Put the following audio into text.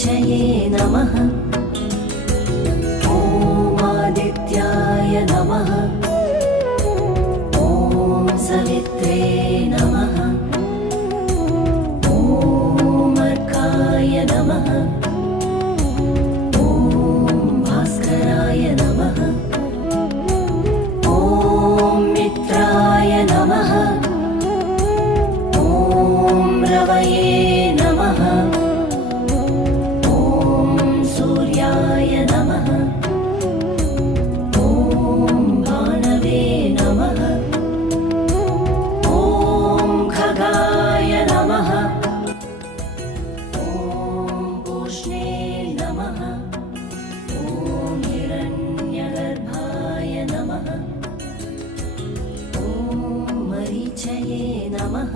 मरीचये नमः। ॐ आदित्याय नमः। ॐ सवित्रे नमः। ॐ अर्काय नमः। ॐ भास्कराय नमः। ॐ मित्राय नमः। ॐ रवये नमः। ॐ सूर्याय नमः। ॐ भानवे नमः। ॐ खगाय नमः। ॐ पूष्णे नमः। ॐ हिरण्यगर्भाय नमः। ॐ मरीचये नमः।